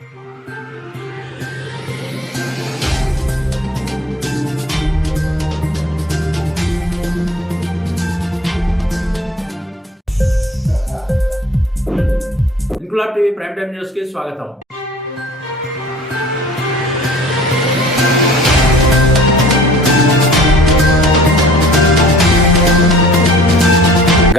Inquilab TV prime time news కి స్వాగతం.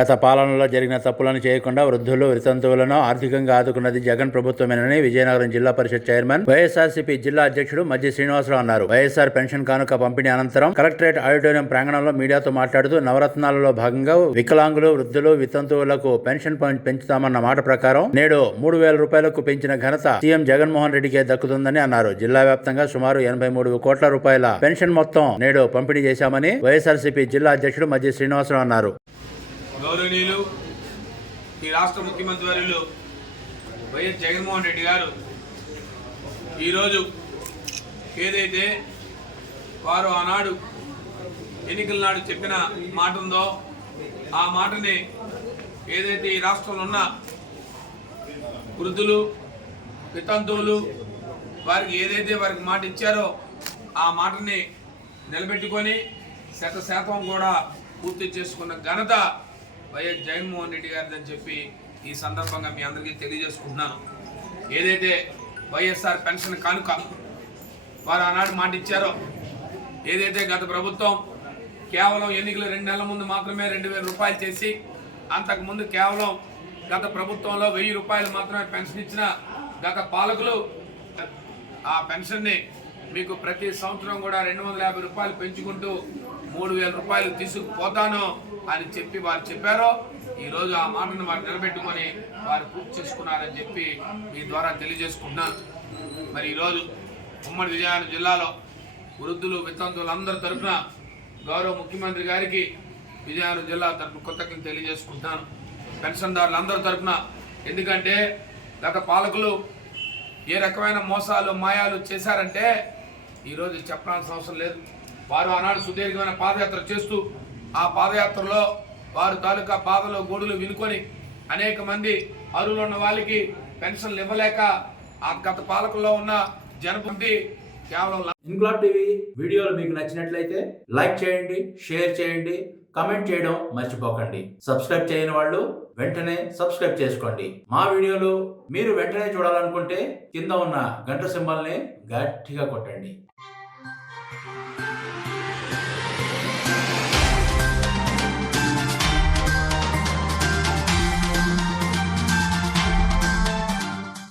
గత పాలనలో జరిగిన తప్పులను చేయకుండా వృద్ధులు, వితంతువులను ఆర్థికంగా ఆదుకున్నది జగన్ ప్రభుత్వమేనని విజయనగరం జిల్లా పరిషత్ చైర్మన్ వైఎస్ఆర్సీపీ జిల్లా అధ్యక్షుడు మజ్జి శ్రీనివాసరావు అన్నారు. వైఎస్ఆర్ పెన్షన్ కానుక పంపిణీ అనంతరం కలెక్టరేట్ ఆడిటోరియం ప్రాంగణంలో మీడియాతో మాట్లాడుతూ నవరత్నాలలో భాగంగా వికలాంగులు, వృద్ధులు, వితంతువులకు పెన్షన్ పెంచుతామన్న మాట ప్రకారం నేడు 3,000 రూపాయలకు పెంచిన ఘనత సీఎం జగన్మోహన్ రెడ్డికే దక్కుతుందని అన్నారు. జిల్లా వ్యాప్తంగా సుమారు 83 కోట్ల రూపాయల పెన్షన్ మొత్తం నేడు పంపిణీ చేశామని వైఎస్ఆర్సీపీ జిల్లా అధ్యక్షుడు మజ్జి శ్రీనివాసరావు అన్నారు. గౌరవనీయులు ఈ రాష్ట్ర ముఖ్యమంత్రి వర్యులు వైఎస్ జగన్మోహన్ రెడ్డి గారు ఈరోజు ఏదైతే వారు ఆనాడు ఎన్నికల నాడు చెప్పిన మాట ఉందో ఆ మాటని ఏదైతే ఈ రాష్ట్రంలో ఉన్న వృద్ధులు, వితంతువులు వారికి ఏదైతే వారికి మాట ఇచ్చారో ఆ మాటని నిలబెట్టుకొని 100% కూడా పూర్తి చేసుకున్న ఘనత వైఎస్ జగన్మోహన్ రెడ్డి గారిదని చెప్పి ఈ సందర్భంగా మీ అందరికీ తెలియజేసుకుంటున్నాను. ఏదైతే వైఎస్ఆర్ పెన్షన్ కానుక వారు ఆనాడు మాట ఇచ్చారో, ఏదైతే గత ప్రభుత్వం కేవలం ఎన్నికల 2 నెలల ముందు మాత్రమే 2,000 రూపాయలు చేసి, అంతకుముందు కేవలం గత ప్రభుత్వంలో 1,000 రూపాయలు మాత్రమే పెన్షన్ ఇచ్చిన గత పాలకులు ఆ పెన్షన్ని మీకు ప్రతి సంవత్సరం కూడా 250 రూపాయలు పెంచుకుంటూ 3,000 రూపాయలు తీసుకుపోతాను అని చెప్పి వారు చెప్పారో, ఈరోజు ఆ మాటను వారు నిలబెట్టుకొని వారు పూర్తి చేసుకున్నారని చెప్పి మీ ద్వారా తెలియజేసుకుంటున్నాను. మరి ఈరోజు ఉమ్మడి విజయనగరం జిల్లాలో వృద్ధులు, వితంతువులు అందరి తరఫున గౌరవ ముఖ్యమంత్రి గారికి విజయనగరం జిల్లా తరఫున కృతజ్ఞతలు తెలియజేసుకుంటున్నాను. పెన్షన్దారులు అందరి తరఫున. ఎందుకంటే గత పాలకులు ఏ రకమైన మోసాలు, మాయాలు చేశారంటే ఈరోజు చెప్పాల్సిన అవసరం లేదు. వారు ఆనాడు సుదీర్ఘమైన పాదయాత్ర చేస్తూ ఆ పాదయాత్రలో వారు తాలూకా బాధలు, గోడులు వినుకొని అనేక మంది అరువులు ఉన్న వాళ్ళకి పెన్షన్లు ఇవ్వలేక ఆ గత పాలకుల్లో ఉన్న జనపంపి కేవలం. ఇంక్లాబ్ టీవీ వీడియోలు మీకు నచ్చినట్లయితే లైక్ చేయండి, షేర్ చేయండి, కమెంట్ చేయడం మర్చిపోకండి. సబ్స్క్రైబ్ చేయని వాళ్ళు వెంటనే సబ్స్క్రైబ్ చేసుకోండి. మా వీడియోలు మీరు వెంటనే చూడాలనుకుంటే కింద ఉన్న గంట సింబల్ని గట్టిగా కొట్టండి.